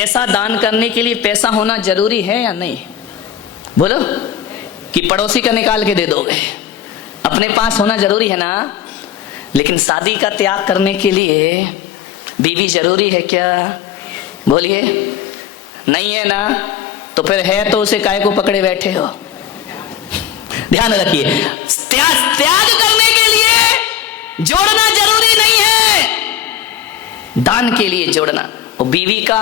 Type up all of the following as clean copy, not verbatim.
पैसा दान करने के लिए पैसा होना जरूरी है या नहीं? बोलो, कि पड़ोसी का निकाल के दे दोगे? अपने पास होना जरूरी है ना। लेकिन शादी का त्याग करने के लिए बीवी जरूरी है क्या? बोलिए, नहीं है ना। तो फिर है तो उसे काहे को पकड़े बैठे हो? ध्यान रखिए, त्याग करने के लिए जोड़ना जरूरी नहीं है, दान के लिए जोड़ना। और बीवी का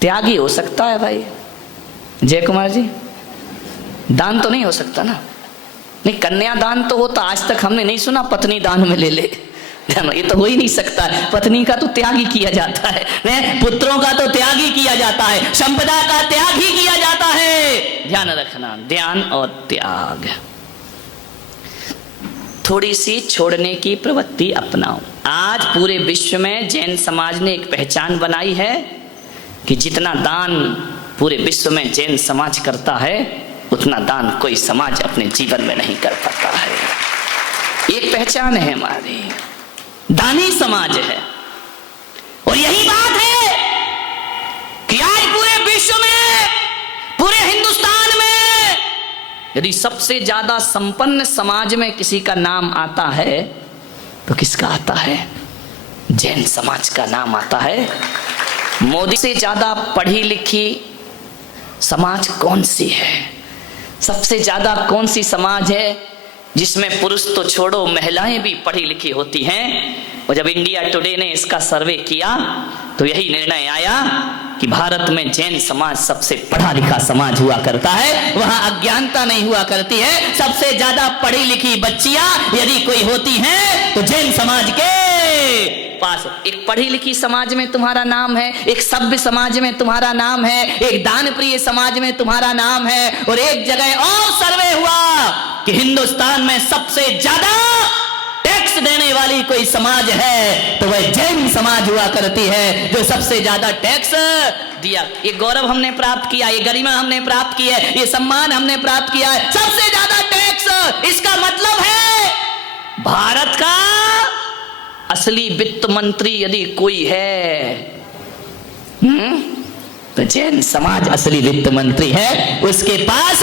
त्याग ही हो सकता है भाई। जय कुमार जी, दान तो नहीं हो सकता ना। नहीं, कन्यादान तो होता, आज तक हमने नहीं सुना पत्नी दान में ले ले। ये तो हो ही नहीं सकता। पत्नी का तो त्याग ही किया जाता है, पुत्रों का तो त्याग ही किया जाता है, संपदा का त्याग ही किया जाता है। ध्यान रखना, ध्यान और त्याग। थोड़ी सी छोड़ने की प्रवृत्ति अपनाओ। आज पूरे विश्व में जैन समाज ने एक पहचान बनाई है कि जितना दान पूरे विश्व में जैन समाज करता है, उतना दान कोई समाज अपने जीवन में नहीं कर पाता है। एक पहचान है हमारी, दानी समाज है। और यही बात है कि आज पूरे विश्व में, पूरे हिंदुस्तान में यदि सबसे ज्यादा संपन्न समाज में किसी का नाम आता है तो किसका आता है? जैन समाज का नाम आता है। मोदी से ज्यादा पढ़ी लिखी समाज कौन सी है? सबसे ज्यादा कौन सी समाज है जिसमें पुरुष तो छोड़ो, महिलाएं भी पढ़ी लिखी होती हैं? और जब इंडिया टुडे ने इसका सर्वे किया तो यही निर्णय आया कि भारत में जैन समाज सबसे पढ़ा लिखा समाज हुआ करता है, वहां अज्ञानता नहीं हुआ करती है। सबसे ज्यादा पढ़ी लिखी बच्चियां यदि कोई होती हैं तो जैन समाज के पास। एक पढ़ी लिखी समाज में तुम्हारा नाम है, एक सभ्य समाज में तुम्हारा नाम है, एक दान प्रिय समाज में तुम्हारा नाम है। और एक जगह और सर्वे हुआ कि हिंदुस्तान में सबसे ज्यादा टैक्स देने वाली कोई समाज है तो वह जैन समाज हुआ करती है, जो सबसे ज्यादा टैक्स दिया। ये गौरव हमने प्राप्त किया, ये गरिमा हमने प्राप्त की है, ये सम्मान हमने प्राप्त किया है, सबसे ज्यादा टैक्स। इसका मतलब है भारत का असली वित्त मंत्री यदि कोई है तो जैन समाज असली वित्त मंत्री है। उसके पास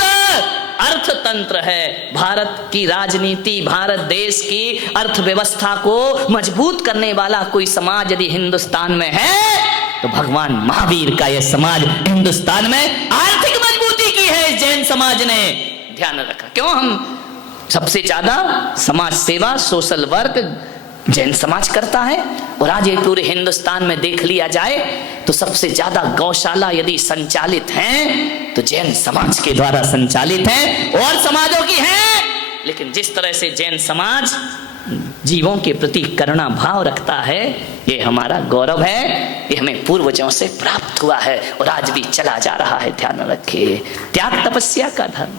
अर्थतंत्र है। भारत की राजनीति, भारत देश की अर्थव्यवस्था को मजबूत करने वाला कोई समाज यदि हिंदुस्तान में है तो भगवान महावीर का यह समाज हिंदुस्तान में आर्थिक मजबूती की है जैन समाज ने। ध्यान रखा, क्यों? हम सबसे ज्यादा समाज सेवा, सोशल वर्क जैन समाज करता है। और आज ये पूरे हिंदुस्तान में देख लिया जाए तो सबसे ज्यादा गौशाला यदि संचालित हैं तो जैन समाज के द्वारा संचालित हैं, और समाजों की हैं। लेकिन जिस तरह से जैन समाज जीवों के प्रति करुणा भाव रखता है, ये हमारा गौरव है, ये हमें पूर्वजों से प्राप्त हुआ है और आज भी चला जा रहा है। ध्यान रखिए, त्याग तपस्या का धर्म,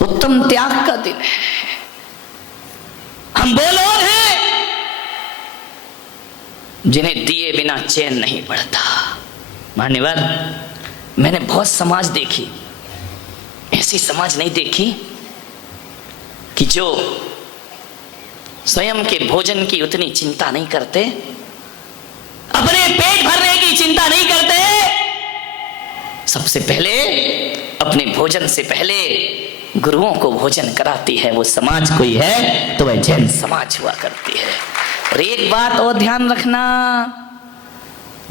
उत्तम त्याग का दिन है। हम वो लोग हैं जिन्हें दिए बिना चैन नहीं पड़ता। मान्यवर, मैंने बहुत समाज देखी, ऐसी समाज नहीं देखी कि जो स्वयं के भोजन की उतनी चिंता नहीं करते, अपने पेट भरने की चिंता नहीं करते। सबसे पहले अपने भोजन से पहले गुरुओं को भोजन कराती है। वो समाज कोई है तो वह जैन समाज हुआ करती है। और एक बात और ध्यान रखना,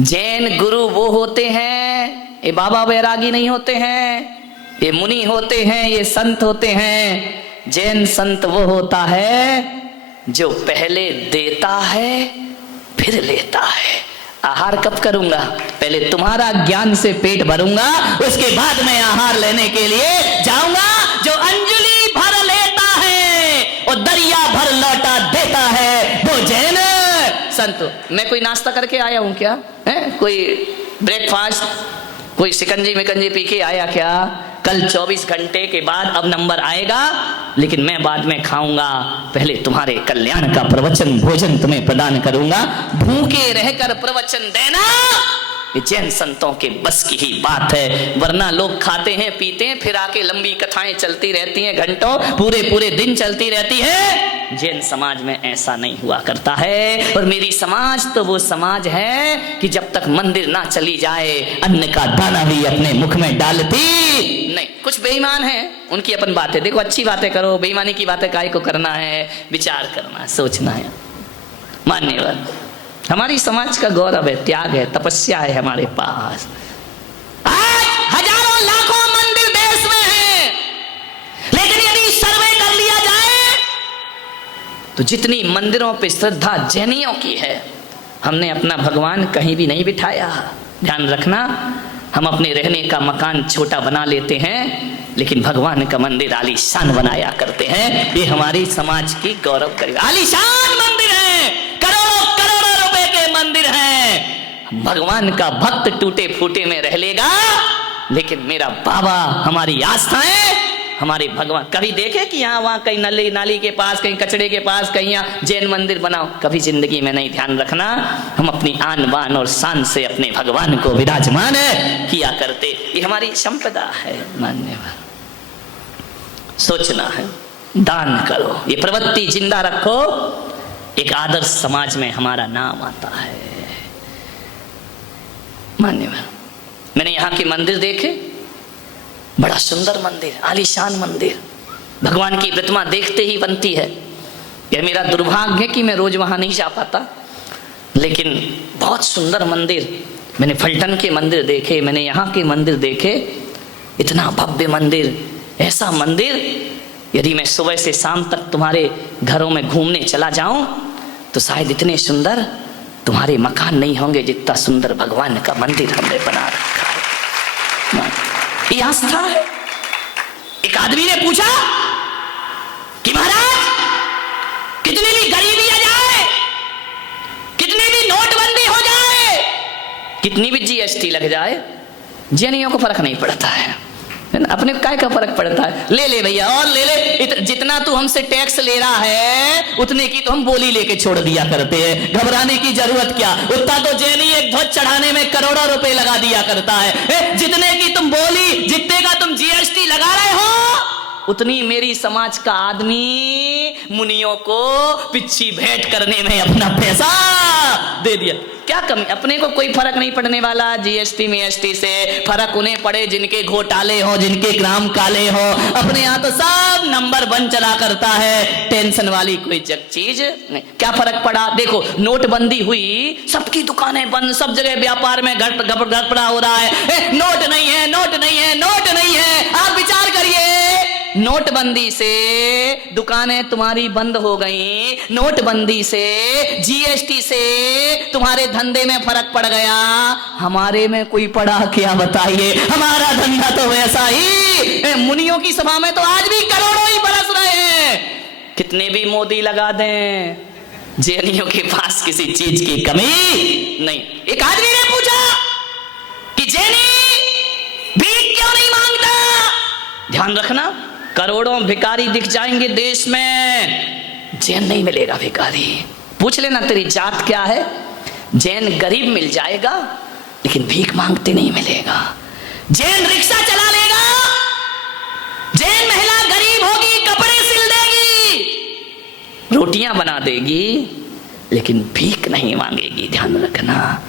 जैन गुरु वो होते हैं, ये बाबा बैरागी नहीं होते हैं, ये मुनि होते हैं, ये संत होते हैं। जैन संत वो होता है जो पहले देता है फिर लेता है। आहार कब करूंगा? पहले तुम्हारा ज्ञान से पेट भरूंगा, उसके बाद मैं आहार लेने के लिए जाऊंगा। जो अंजलि भर लेता है और दरिया भर लौटा देता है वो जैन संत। मैं कोई नाश्ता करके आया हूं क्या? है कोई ब्रेकफास्ट, कोई शिकंजी मिकंजी पी के आया क्या? कल 24 घंटे के बाद अब नंबर आएगा, लेकिन मैं बाद में खाऊंगा। पहले तुम्हारे कल्याण का प्रवचन भोजन तुम्हें प्रदान करूंगा। भूखे रहकर प्रवचन देना ये जैन संतों के बस की ही बात है, वरना लोग खाते हैं पीते हैं, फिर आके लंबी कथाएं चलती रहती हैं, घंटों पूरे पूरे दिन चलती रहती है। जैन समाज में ऐसा नहीं हुआ करता है। और मेरी समाज तो वो समाज है कि जब तक मंदिर ना चली जाए अन्न का दाना भी अपने मुख में डालती नहीं। कुछ बेईमान है, उनकी अपन बातें देखो, अच्छी बातें करो, बेईमानी की बातें काहे को करना है, विचार करना है, सोचना है। मान्यवर, हमारी समाज का गौरव है, त्याग है, तपस्या है हमारे पास। आज हजारों लाखों मंदिर देश में हैं, लेकिन यदि सर्वे कर लिया जाए तो जितनी मंदिरों पे श्रद्धा जैनियों की है, हमने अपना भगवान कहीं भी नहीं बिठाया। ध्यान रखना, हम अपने रहने का मकान छोटा बना लेते हैं, लेकिन भगवान का मंदिर आलीशान बनाया करते हैं। ये हमारी समाज की गौरव करेगा। आलीशान मंदिर है, करोड़ों करोड़ों रुपए के मंदिर हैं। भगवान का भक्त टूटे फूटे में रह लेगा, लेकिन मेरा बाबा, हमारी आस्थाएं, हमारे भगवान, कभी देखे कि यहाँ वहां कहीं नली नाली के पास, कहीं कचड़े के पास, कहीं यहाँ जैन मंदिर बनाओ? कभी जिंदगी में नहीं। ध्यान रखना, हम अपनी आन बान और शान से अपने भगवान को विराजमान किया करते। ये हमारी संपदा है। मान्यवर, सोचना है, दान करो, ये प्रवृत्ति जिंदा रखो, एक आदर्श समाज में हमारा नाम आता है। मान्यवर, मैंने यहाँ के मंदिर देखे, बड़ा सुंदर मंदिर, आलीशान मंदिर, भगवान की प्रतिमा देखते ही बनती है। यह मेरा दुर्भाग्य है कि मैं रोज वहां नहीं जा पाता, लेकिन बहुत सुंदर मंदिर। मैंने फलटन के मंदिर देखे, मैंने यहाँ के मंदिर देखे, इतना भव्य मंदिर, ऐसा मंदिर, यदि मैं सुबह से शाम तक तुम्हारे घरों में घूमने चला जाऊं तो शायद इतने सुंदर तुम्हारे मकान नहीं होंगे जितना सुंदर भगवान का मंदिर हमने बना रखा है। ये आस्था है। एक आदमी ने पूछा कि महाराज, कितनी भी गरीबी आ जाए, कितनी भी नोटबंदी हो जाए, कितनी भी जीएसटी लग जाए, जैनियों को फर्क नहीं पड़ता है। अपने काय का फर्क पड़ता है? ले ले भैया, और ले ले, जितना तू हमसे टैक्स ले रहा है उतने की तो हम बोली लेके छोड़ दिया करते हैं। घबराने की जरूरत क्या? उतना तो जैनी एक ध्वज चढ़ाने में करोड़ों रुपए लगा दिया करता है। जितने की तुम बोली, जितने का तुम जीएसटी लगा रहे हो, उतनी मेरी समाज का आदमी मुनियों को पिच्छी भेंट करने में अपना पैसा दे दिया। क्या कमी? अपने को कोई फर्क नहीं पड़ने वाला जीएसटी में एसटी से। फर्क उन्हें पड़े जिनके घोटाले हो, जिनके ग्राम काले हो। अपने यहाँ तो सब नंबर 1 चला करता है, टेंशन वाली कोई चीज नहीं। क्या फर्क पड़ा? देखो, नोटबंदी हुई, सबकी दुकानें बंद, सब जगह व्यापार में गड़बड़ा हो रहा है। नोट नहीं है, नोट नहीं है, नोट नहीं है। आप विचार करिए, नोटबंदी से दुकानें तुम्हारी बंद हो गई, नोटबंदी से, जीएसटी से तुम्हारे धंधे में फर्क पड़ गया, हमारे में कोई पड़ा क्या? बताइए। हमारा धंधा तो वैसा ही। मुनियों की सभा में तो आज भी करोड़ों ही बरस रहे हैं। कितने भी मोदी लगा दें, जैनियों के पास किसी चीज की कमी नहीं। एक आदमी ने पूछा कि जैनी भीख क्यों नहीं मांगता? ध्यान रखना, करोड़ों भिखारी दिख जाएंगे देश में, जैन नहीं मिलेगा भिखारी। पूछ लेना तेरी जात क्या है, जैन गरीब मिल जाएगा लेकिन भीख मांगते नहीं मिलेगा। जैन रिक्शा चला लेगा, जैन महिला गरीब होगी, कपड़े सिल देगी, रोटियां बना देगी, लेकिन भीख नहीं मांगेगी। ध्यान रखना।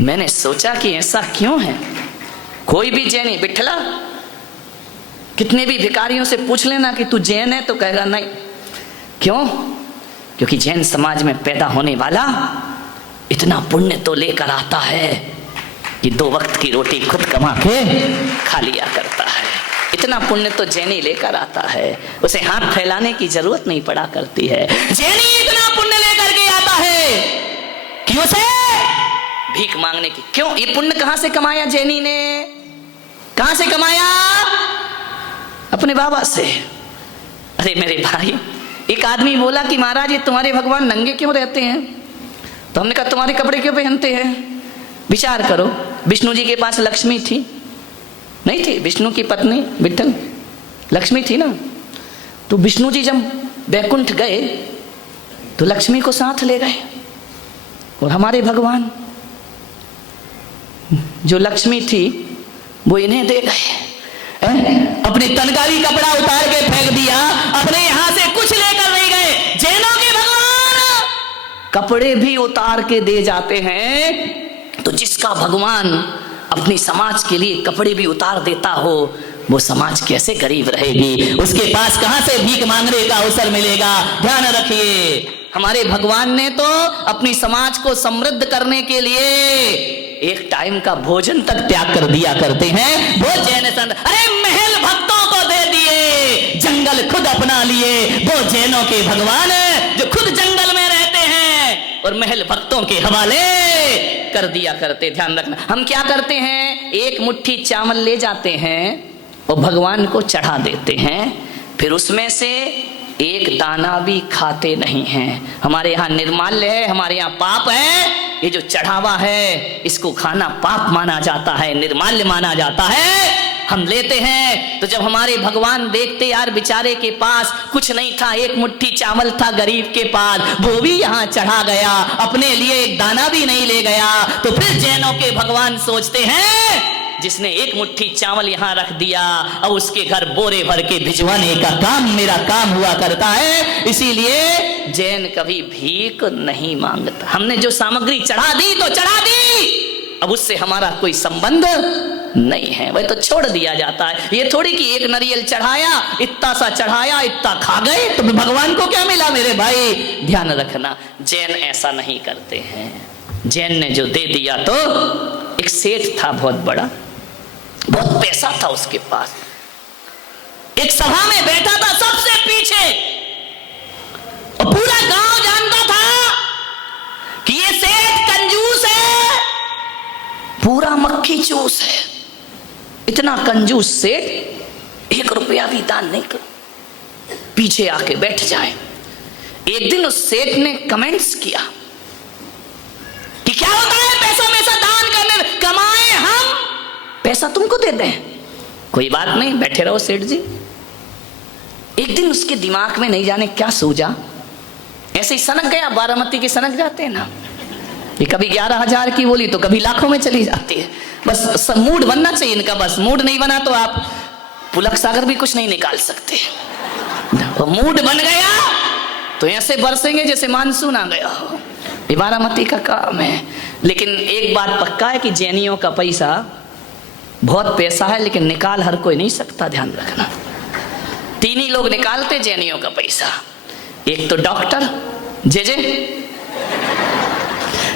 मैंने सोचा कि ऐसा क्यों है। कोई भी जैनी, बिठला, कितने भी भिखारियों से पूछ लेना कि तू जैन है तो कहेगा नहीं। क्यों? क्योंकि जैन समाज में पैदा होने वाला इतना पुण्य तो लेकर आता है कि 2 वक्त की रोटी खुद कमा के खा लिया करता है। इतना पुण्य तो जैनी लेकर आता है, उसे हाथ फैलाने की जरूरत नहीं पड़ा करती है। जैनी इतना पुण्य लेकर के आता है कि उसे भीख मांगने की क्यों? ये पुण्य कहां से कमाया जैनी ने? कहां से कमाया? अपने बाबा से। अरे मेरे भाई, एक आदमी बोला कि महाराज ये तुम्हारे भगवान नंगे क्यों रहते हैं? तो हमने कहा तुम्हारे कपड़े क्यों पहनते हैं? विचार करो, विष्णु जी के पास लक्ष्मी थी नहीं थी? विष्णु की पत्नी विठ्ठल लक्ष्मी थी ना। तो विष्णु जी जब बैकुंठ गए तो लक्ष्मी को साथ ले गए, और हमारे भगवान जो लक्ष्मी थी वो इन्हें दे गए। अपने तनकारी कपड़ा उतार के फेंक दिया, अपने यहां से कुछ लेकर नहीं गए। जैनों के भगवान कपड़े भी उतार के दे जाते हैं। तो जिसका भगवान अपनी समाज के लिए कपड़े भी उतार देता हो, वो समाज कैसे गरीब रहेगी? उसके पास कहां से भीख मांगने का अवसर मिलेगा? ध्यान रखिए, हमारे भगवान ने तो अपनी समाज को समृद्ध करने के लिए एक टाइम का भोजन तक त्याग कर दिया करते हैं। वो जैन संत, अरे महल भक्तों को दे दिए, जंगल खुद अपना लिए। वो जैनों के भगवान जो खुद जंगल में रहते हैं और महल भक्तों के हवाले कर दिया करते। ध्यान रखना, हम क्या करते हैं, एक मुट्ठी चावल ले जाते हैं और भगवान को चढ़ा देते हैं, फिर उसमें से एक दाना भी खाते नहीं हैं। हमारे यहाँ निर्माल्य है, हमारे यहाँ पाप है। ये जो चढ़ावा है इसको खाना पाप माना जाता है, निर्माल्य माना जाता है। हम लेते हैं तो जब हमारे भगवान देखते यार बेचारे के पास कुछ नहीं था, एक मुट्ठी चावल था गरीब के पास, वो भी यहाँ चढ़ा गया, अपने लिए एक दाना भी नहीं ले गया। तो फिर जैनों के भगवान सोचते हैं जिसने एक मुट्ठी चावल यहाँ रख दिया और उसके घर बोरे भर के भिजवाने का काम मेरा काम हुआ करता है। इसीलिए जैन कभी भीख नहीं मांगता। हमने जो सामग्री चढ़ा दी तो चढ़ा दी, अब उससे हमारा कोई संबंध नहीं है, वह तो छोड़ दिया जाता है। ये थोड़ी कि एक नारियल चढ़ाया, इतना सा चढ़ाया, इतना खा गए तो भगवान को क्या मिला मेरे भाई? ध्यान रखना, जैन ऐसा नहीं करते हैं। जैन ने जो दे दिया, तो एक सेठ था बहुत बड़ा, बहुत पैसा था उसके पास, एक सभा में बैठा था सबसे पीछे, और पूरा गांव जानता था कि ये सेठ कंजूस है, पूरा मक्खी चूस है। इतना कंजूस सेठ 1 रुपया भी दान नहीं कर, पीछे आके बैठ जाए। एक दिन उस सेठ ने कमेंट्स किया कि क्या होता है पैसा वैसा दान करने, कमाए हम, पैसा तुमको दे दें, कोई बात नहीं, बैठे रहो सेठ जी। एक दिन उसके दिमाग में नहीं जाने क्या सूझा, ऐसे ही सनक गया, बारामती के सनक जाते हैं ना, ये कभी 11,000 की बोली तो कभी लाखों में चली जाती है। बस मूड बनना चाहिए इनका, बस मूड नहीं बना तो आप पुलक सागर भी कुछ नहीं निकाल सकते। तो मूड बन गया तो ऐसे बरसेंगे जैसे मानसून आ गया हो। ये बारामती का काम है। लेकिन एक बात पक्का है कि जैनियों का पैसा बहुत पैसा है, लेकिन निकाल हर कोई नहीं सकता। ध्यान रखना, 3 ही लोग निकालते जैनियों का पैसा, एक तो डॉक्टर जे,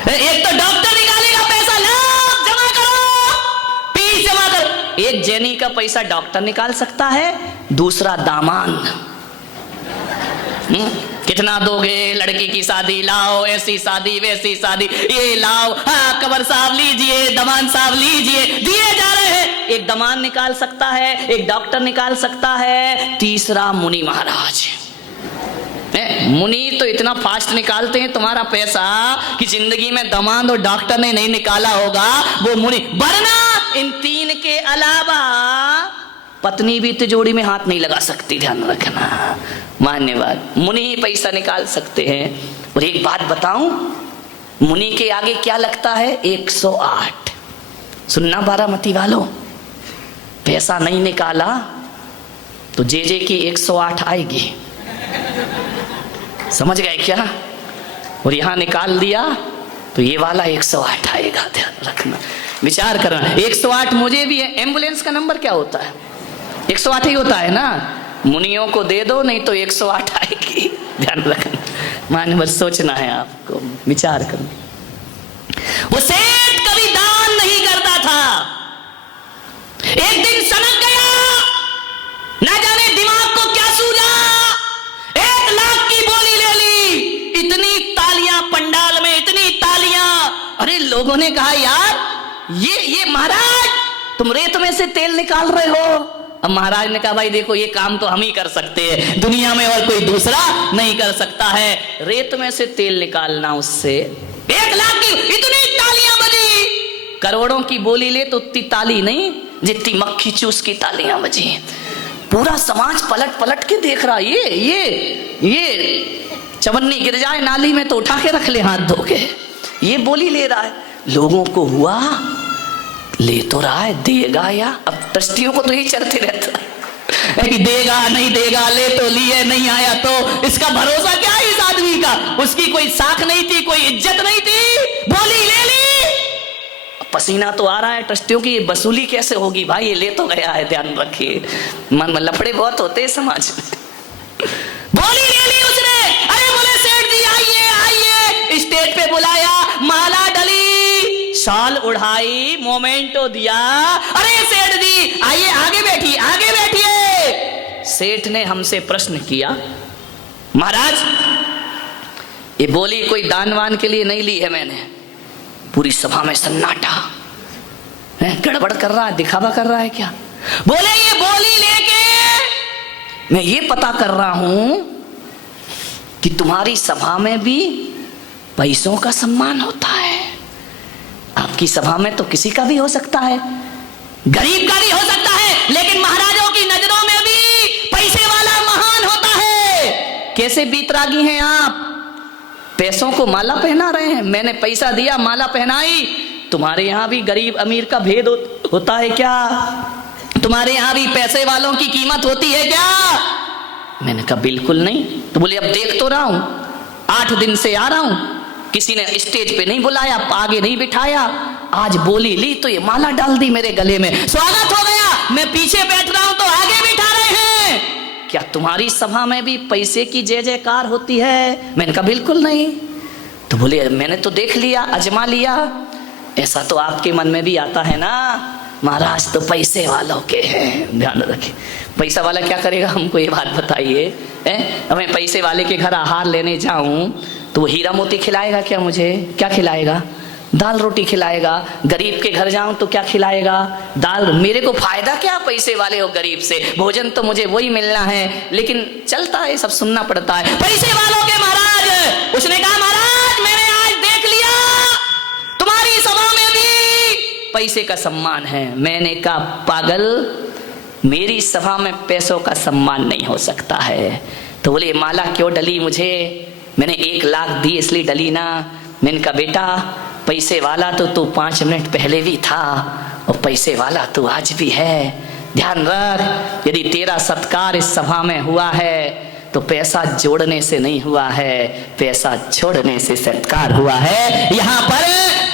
एक तो डॉक्टर निकालेगा पैसा, लो जमा करो, फीस जमा करो। एक जैनी का पैसा डॉक्टर निकाल सकता है, दूसरा दामाद। कितना दोगे, लड़की की शादी लाओ, ऐसी शादी वैसी शादी, ये लाओ, हाँ कबर साहब लीजिए, दमान साहब लीजिए, दिए जा रहे हैं। एक दमान निकाल सकता है, एक डॉक्टर निकाल सकता है, तीसरा मुनि महाराज। मुनि तो इतना फास्ट निकालते हैं तुम्हारा पैसा कि जिंदगी में दमाद और डॉक्टर ने नहीं निकाला होगा, वो मुनि। वरना इन 3 के अलावा पत्नी भी तिजोरी में हाथ नहीं लगा सकती। ध्यान रखना, मान्यवाद, मुनि ही पैसा निकाल सकते हैं। और एक बात बताऊं, मुनि के आगे क्या लगता है? 108। सुनना बारामती वालों, पैसा नहीं निकाला तो जे की 108 आएगी, समझ गए क्या? और यहां निकाल दिया तो ये वाला 108 आएगा। ध्यान रखना, विचार करना। 108 मुझे भी है। एम्बुलेंस का नंबर क्या होता है? 108 ही होता है ना। मुनियों को दे दो, नहीं तो 108 आएगी। ध्यान रखना, मान बस सोचना है आपको, विचार करना। वो सेठ कभी दान नहीं करता था, एक दिन सनक गया, ना जाने दिमाग को क्या सूझा, 1 लाख की बोली ले ली। इतनी तालियां पंडाल में, इतनी तालियां। अरे लोगों ने कहा यार ये महाराज तुम रेत में से तेल निकाल रहे हो। अब महाराज ने कहा भाई देखो ये काम तो हम ही कर सकते हैं, दुनिया में और कोई दूसरा नहीं कर सकता है। रेत में से तेल निकालना, उससे 1 लाख की इतनी तालियां बजी। करोड़ों की बोली ले तो उतनी ताली नहीं जितनी मक्खी चूस की तालियां बजी। पूरा समाज पलट पलट के देख रहा, ये चवन्नी गिर जाए नाली में तो उठा के रख ले हाथ धो के, ये बोली ले रहा है। लोगों को हुआ ले तो रहा है, देगा या? अब ट्रस्टियों को तो यही चलते रहता है कि देगा नहीं देगा, ले तो लिए, नहीं आया तो इसका भरोसा क्या है इस आदमी का? उसकी कोई साख नहीं थी, कोई इज्जत नहीं थी, बोली ले ली। पसीना तो आ रहा है ट्रस्टियों की, ये वसूली कैसे होगी भाई? ये ले तो गया है, ध्यान रखिए। मन में लफड़े बहुत होते हैं समाज में। बोली ले ली उसने। अरे बोले सेठ जी आइए आइए, स्टेज पे बुलाया, माला डली, शाल उड़ाई, मोमेंटो दिया। अरे सेठ जी आइए, आगे बैठिए, आगे बैठिए। सेठ ने हमसे प्रश्न किया, महाराज ये बोली कोई दान वान के लिए नहीं ली है मैंने। पूरी सभा में सन्नाटा, गड़बड़ कर रहा है, दिखावा कर रहा है क्या? बोले ये बोली लेके मैं ये पता कर रहा हूं कि तुम्हारी सभा में भी पैसों का सम्मान होता है। आपकी सभा में तो किसी का भी हो सकता है, गरीब का भी हो सकता है, लेकिन महाराजों की नजरों में भी पैसे वाला महान होता है। कैसे बीतरागी हैं आप? पैसों को माला पहना रहे हैं। मैंने पैसा दिया, माला पहनाई। तुम्हारे यहां भी गरीब अमीर का भेद होता है क्या? तुम्हारे यहां भी पैसे वालों की कीमत होती है क्या? मैंने कहा बिल्कुल नहीं। तो बोले अब देख तो रहा हूं, 8 दिन से आ रहा हूं, किसी ने स्टेज पे नहीं बुलाया, आगे नहीं बिठाया। आज बोली ली तो ये माला डाल दी मेरे गले में, स्वागत हो गया। मैं पीछे बैठ रहा हूं तो आगे बिठा रहे हैं। क्या तुम्हारी सभा में भी पैसे की जय जयकार होती है? मैंने कहा बिल्कुल नहीं। तो बोले मैंने तो देख लिया, अजमा लिया। ऐसा तो आपके मन में भी आता है ना, महाराज तो पैसे वालों के हैं। ध्यान रखें, पैसा वाला क्या करेगा हमको ये बात बताइए। मैं पैसे वाले के घर आहार लेने जाऊं तो वो हीरा मोती खिलाएगा क्या? मुझे क्या खिलाएगा? दाल रोटी खिलाएगा। गरीब के घर जाऊं तो क्या खिलाएगा? दाल। मेरे को फायदा क्या पैसे वाले हो गरीब से? भोजन तो मुझे वही मिलना है, लेकिन चलता है, सब सुनना पड़ता है। पैसे वालों के महाराज। उसने कहा महाराज मैंने आज देख लिया तुम्हारी सभा में भी पैसे का सम्मान है। मैंने कहा पागल, मेरी सभा में पैसों का सम्मान नहीं हो सकता है। तो बोले माला क्यों डली मुझे? मैंने 1 लाख दी इसलिए डली ना। मैंने कहा बेटा पैसे वाला तो तू 5 मिनट पहले भी था और पैसे वाला तू आज भी है। ध्यान रख, यदि तेरा सत्कार इस सभा में हुआ है तो पैसा जोड़ने से नहीं हुआ है, पैसा छोड़ने से सत्कार हुआ है। यहाँ पर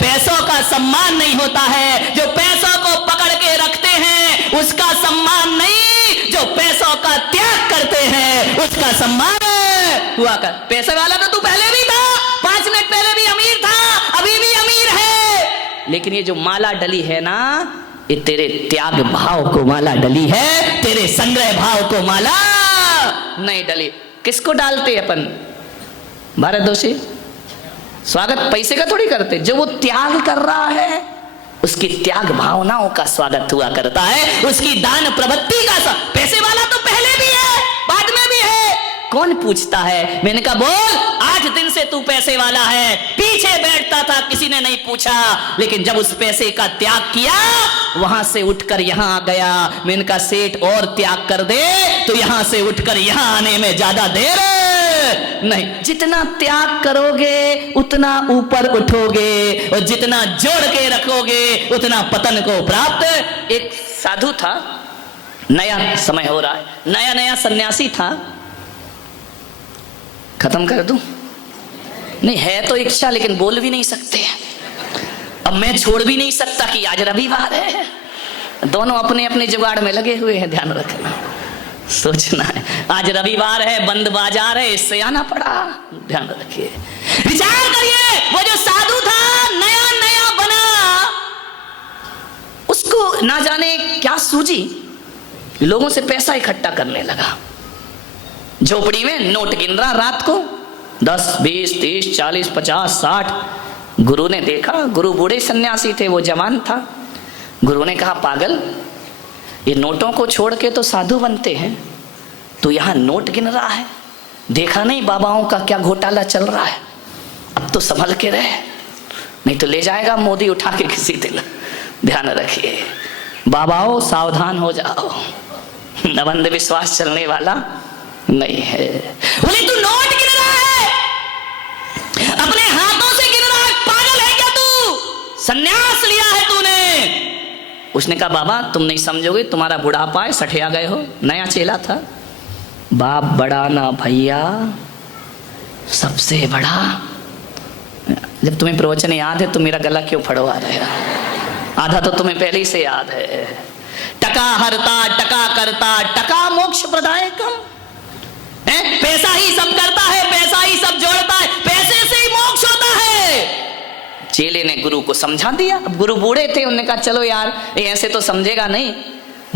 पैसों का सम्मान नहीं होता है। जो पैसों को पकड़ के रखते हैं उसका सम्मान नहीं, जो पैसों का त्याग करते हैं उसका सम्मान हुआ कर। पैसे वाला तो तू पहले भी था, 5 मिनट पहले भी अमीर था, अभी भी अमीर है। लेकिन ये जो माला डली है ना, ये तेरे त्याग भाव को माला डली है, तेरे संग्रह भाव को माला नहीं डली। किसको डालते अपन भारतवर्षी? स्वागत पैसे का थोड़ी करते, जो वो त्याग कर रहा है उसकी त्याग भावनाओं का स्वागत हुआ करता है, उसकी दान प्रवृत्ति का। पैसे वाला तो पहले भी है, बाद में भी है, कौन पूछता है? मैंने कहा बोल, 8 दिन से तू पैसे वाला है, पीछे बैठता था, किसी ने नहीं पूछा, लेकिन जब उस पैसे का त्याग किया वहां से उठकर यहां आ गया। मैंने कहा सेठ और त्याग कर दे तो यहां से उठकर यहां आने में ज्यादा देर नहीं। जितना त्याग करोगे उतना ऊपर उठोगे, और जितना जोड़ के रखोगे उतना पतन को प्राप्त। एक साधु था, नया समय हो रहा है, नया नया सन्यासी था। खत्म कर दूं? नहीं है तो इच्छा, लेकिन बोल भी नहीं सकते। अब मैं छोड़ भी नहीं सकता कि आज रविवार है। दोनों अपने अपने जुगाड़ में लगे हुए हैं, ध्यान रखना, सोचना है। आज रविवार है, बंद बाजार है, इससे आना पड़ा। ध्यान रखिए, विचार करिए। वो जो साधु था, नया नया बना, उसको ना जाने क्या सूझी, लोगों से पैसा इकट्ठा करने लगा। झोपड़ी में नोट गिन रहा रात को, 10, 20, 30, 40, 50, 60। गुरु ने देखा, गुरु बूढ़े सन्यासी थे, वो जवान था। गुरु ने कहा पागल, ये नोटों को छोड़ के तो साधु बनते हैं, तो यहाँ नोट गिन रहा है? देखा नहीं बाबाओं का क्या घोटाला चल रहा है? अब तो संभल के रहे, नहीं तो ले जाएगा मोदी उठा के किसी दिन। ध्यान रखिए बाबाओं, सावधान हो जाओ, न अंधविश्वास चलने वाला नहीं है। बोले तू नोट गिन रहा है, अपने हाथों से गिन रहा है, पागल है क्या तू? सन्यास लिया है तूने, उसने कहा बाबा तुम नहीं समझोगे, तुम्हारा बुढ़ापा है, सठिया गए हो। नया चेला था। बाप बड़ा ना भैया सबसे बड़ा। जब तुम्हें प्रवचन याद है तो मेरा गला क्यों फड़वा रहे हो? आधा तो तुम्हें पहले ही से याद है। टका हरता टका करता टका मोक्ष प्रदायकम। पैसा ही सब करता है, पैसा ही सब जोड़ता है, पैसे से ही मोक्ष होता है। चेले ने गुरु को समझा दिया। अब गुरु बूढ़े थे, उन्होंने कहा चलो यार ये ऐसे तो समझेगा नहीं,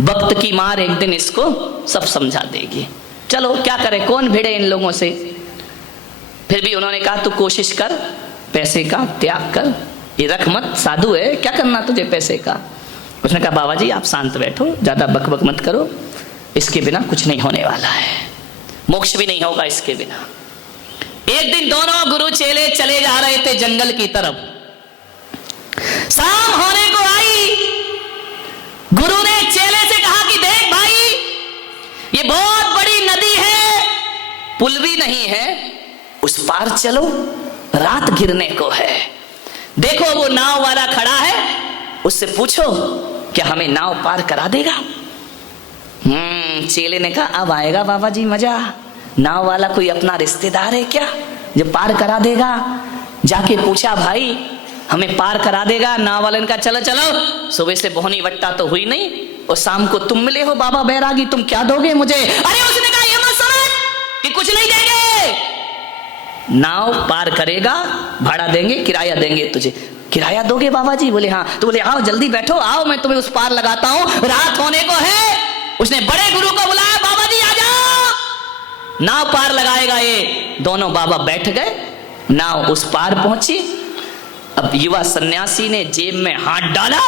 वक्त की मार एक दिन इसको सब समझा देगी, चलो क्या करे, कौन भिड़े इन लोगों से। फिर भी उन्होंने कहा तू कोशिश कर, पैसे का त्याग कर, ये रख मत, साधु है, क्या करना तुझे पैसे का। उसने कहा बाबा जी आप शांत बैठो, ज्यादा बकबक मत करो, इसके बिना कुछ नहीं होने वाला है, मोक्ष भी नहीं होगा इसके बिना। एक दिन दोनों गुरु चेले चले जा रहे थे जंगल की तरफ। शाम होने को आई। गुरु ने चेले से कहा कि देख भाई ये बहुत बड़ी नदी है, पुल भी नहीं है, उस पार चलो, रात गिरने को है। देखो वो नाव वाला खड़ा है, उससे पूछो क्या हमें नाव पार करा देगा। चेले ने कहा अब आएगा बाबा जी मजा, नाव वाला कोई अपना रिश्तेदार है क्या जो पार करा देगा। जाके पूछा भाई हमें पार करा देगा। नाव वाले ने कहा चलो चलो, सुबह से बोहनी वट्टा तो हुई नहीं और शाम को तुम मिले हो बाबा बैरागी, तुम क्या दोगे मुझे। अरे उसने कहा ये मत समझ कि कुछ नहीं देंगे, नाव पार करेगा, भाड़ा देंगे, किराया देंगे तुझे। किराया दोगे बाबा जी? बोले हाँ। तो बोले आओ जल्दी बैठो, आओ मैं तुम्हें उस पार लगाता हूं, रात होने को है। उसने बड़े गुरु को बुलाया, बाबा जी आ जाओ, नाव पार लगाएगा ये। दोनों बाबा बैठ गए, नाव उस पार पहुंची। अब युवा सन्यासी ने जेब में हाथ डाला,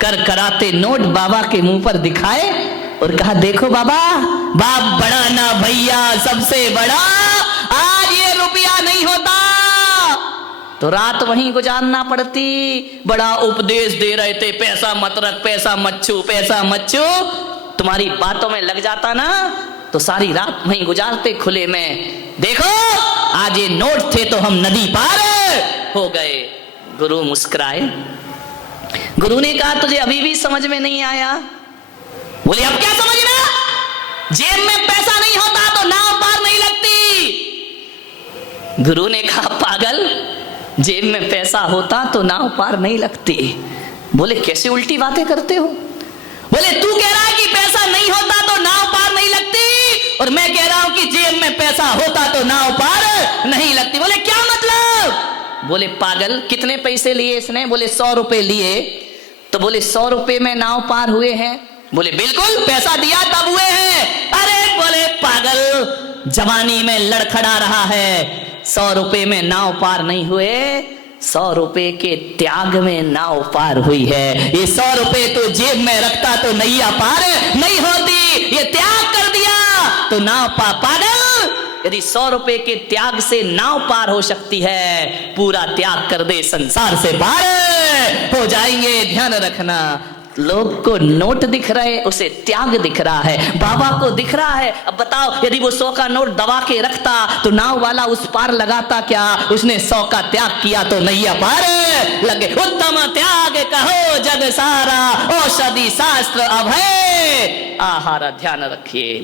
कर कराते नोट बाबा के मुंह पर दिखाए और कहा देखो बाबा, बाप बड़ा ना भैया सबसे बड़ा, आज ये रुपया नहीं होता तो रात वहीं गुजारना पड़ती। बड़ा उपदेश दे रहे थे, पैसा मत रख, पैसा मत छू, पैसा मत छू। तुम्हारी बातों में लग जाता ना तो सारी रात वहीं गुजारते खुले में। देखो आज ये नोट थे तो हम नदी पार हो गए। गुरु मुस्कुराए। गुरु ने कहा तुझे अभी भी समझ में नहीं आया? बोले अब क्या समझना, जेब में पैसा नहीं होता तो नाव पार नहीं लगती। गुरु ने कहा पागल, जेब में पैसा होता तो नाव पार नहीं लगती। बोले कैसे उल्टी बातें करते हो। बोले तू कह रहा है कि पैसा नहीं होता तो नाव पार नहीं लगती, और मैं कह रहा हूं कि जेब में पैसा होता तो नाव पार नहीं लगती। बोले क्या मतलब? बोले पागल कितने पैसे लिए इसने? बोले 100 रुपए लिए। तो बोले 100 रुपए में नाव पार हुए हैं? बोले बिल्कुल, पैसा दिया तब हुए हैं। अरे बोले पागल, जवानी में लड़खड़ा रहा है, 100 रुपए में नाव पार नहीं हुए, 100 रुपए के त्याग में नाव पार हुई है। ये 100 रुपए तो जेब में रखता तो नैया पार नहीं होती, ये त्याग कर दिया तो नाव पागल। यदि 100 रुपए के त्याग से नाव पार हो सकती है, पूरा त्याग कर दे संसार से पार हो जाएंगे। ध्यान रखना, लोग को नोट दिख रहे, उसे त्याग दिख रहा है, बाबा को दिख रहा है। अब बताओ यदि वो 100 का नोट दबा के रखता तो नाव वाला उस पार लगाता क्या? उसने 100 का त्याग किया तो नैया पार लगे। उत्तम त्याग कहो जग सारा, औषधि शास्त्र अभय आहार। ध्यान रखिए।